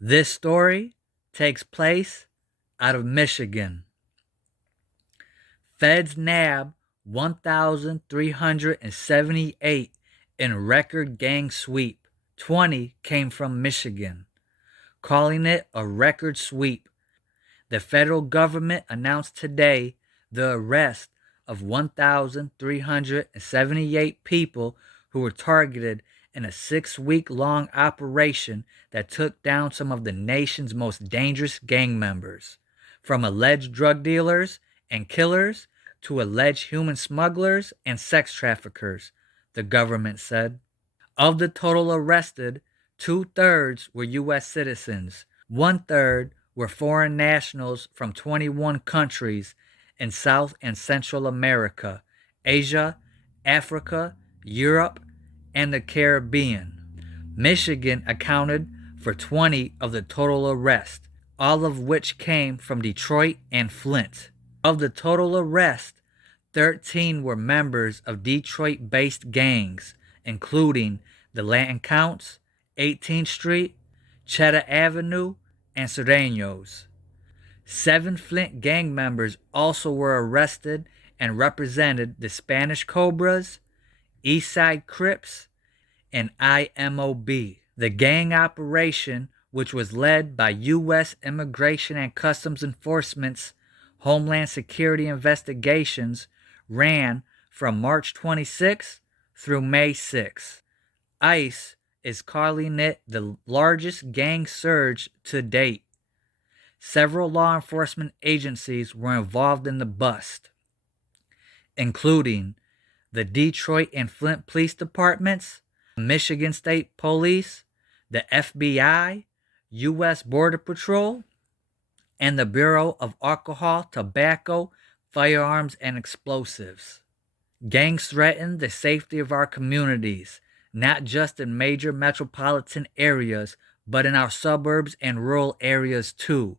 This story takes place out of Michigan. Feds nab 1,378 in record gang sweep. 20 came from Michigan, calling it a record sweep. The federal government announced today the arrest of 1,378 people who were targeted in a 6-week-long operation that took down some of the nation's most dangerous gang members, from alleged drug dealers and killers to alleged human smugglers and sex traffickers, the government said. Of the total arrested, 2/3 were U.S. citizens, 1/3 were foreign nationals from 21 countries in South and Central America, Asia, Africa, Europe, and the Caribbean. Michigan accounted for 20 of the total arrests, all of which came from Detroit and Flint. Of the total arrests, 13 were members of Detroit-based gangs, including the Latin Counts, 18th Street, Cheddda Avenue, and Surenos. 7 Flint gang members also were arrested and represented the Spanish Cobras, Side Crips, and IMOB. The gang operation, which was led by U.S. Immigration and Customs Enforcement's Homeland Security Investigations, ran from March 26 through May 6. ICE is calling it the largest gang surge to date. Several law enforcement agencies were involved in the bust, including the Detroit and Flint Police Departments, Michigan State Police, the FBI, U.S. Border Patrol, and the Bureau of Alcohol, Tobacco, Firearms, and Explosives. Gangs threaten the safety of our communities, not just in major metropolitan areas, but in our suburbs and rural areas too,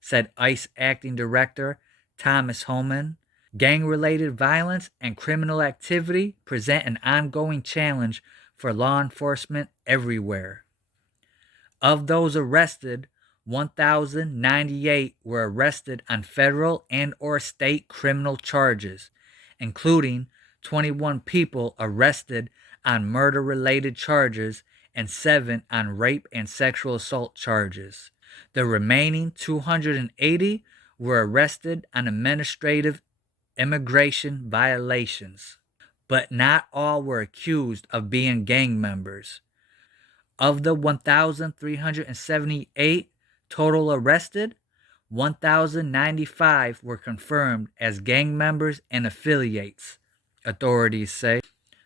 said ICE Acting Director Thomas Holman. Gang-related violence and criminal activity present an ongoing challenge for law enforcement everywhere. Of those arrested, 1,098 were arrested on federal and/or state criminal charges, including 21 people arrested on murder-related charges and 7 on rape and sexual assault charges. The remaining 280 were arrested on administrative immigration violations, but not all were accused of being gang members. Of the 1,378 total arrested, 1,095 were confirmed as gang members and affiliates, authorities say.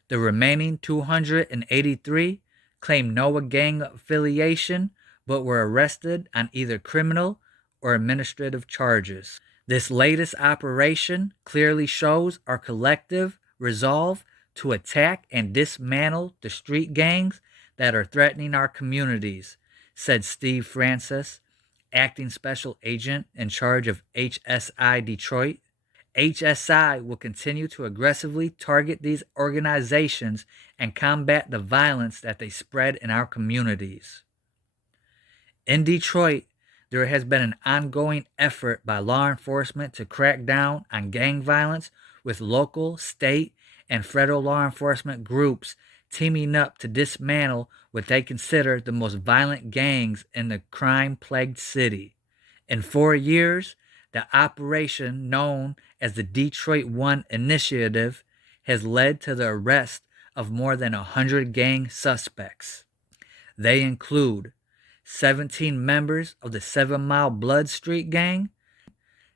The remaining 283 claimed no gang affiliation but were arrested on either criminal or administrative charges. This latest operation clearly shows our collective resolve to attack and dismantle the street gangs that are threatening our communities, said Steve Francis, acting special agent in charge of HSI Detroit. HSI will continue to aggressively target these organizations and combat the violence that they spread in our communities. In Detroit, there has been an ongoing effort by law enforcement to crack down on gang violence, with local, state, and federal law enforcement groups teaming up to dismantle what they consider the most violent gangs in the crime-plagued city. In 4 years, the operation known as the Detroit One Initiative has led to the arrest of more than 100 gang suspects. They include 17 members of the 7 Mile Blood Street Gang,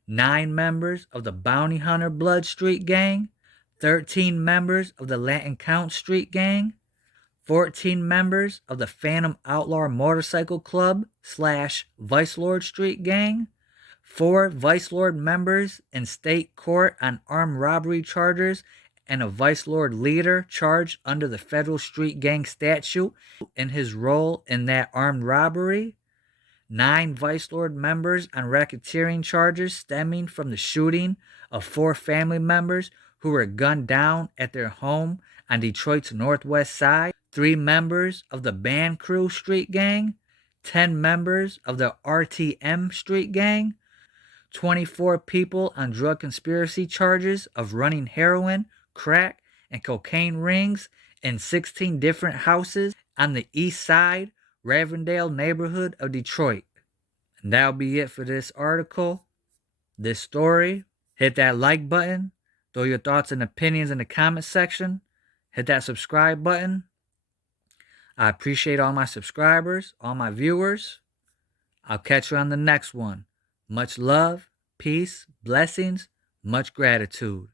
9 members of the Bounty Hunter Blood Street Gang, 13 members of the Latin Count Street Gang, 14 members of the Phantom Outlaw Motorcycle Club / Vice Lord Street Gang, 4 Vice Lord members in state court on armed robbery charges, and a Vice Lord leader charged under the federal street gang statute in his role in that armed robbery, 9 Vice Lord members on racketeering charges stemming from the shooting of 4 family members who were gunned down at their home on Detroit's northwest side, 3 members of the Band Crew Street Gang, 10 members of the RTM Street Gang, 24 people on drug conspiracy charges of running heroin, crack, and cocaine rings in 16 different houses on the east side, Ravendale neighborhood of Detroit. And that'll be it for this article, this story. Hit that like button. Throw your thoughts and opinions in the comment section. Hit that subscribe button. I appreciate all my subscribers, all my viewers. I'll catch you on the next one. Much love, peace, blessings, much gratitude.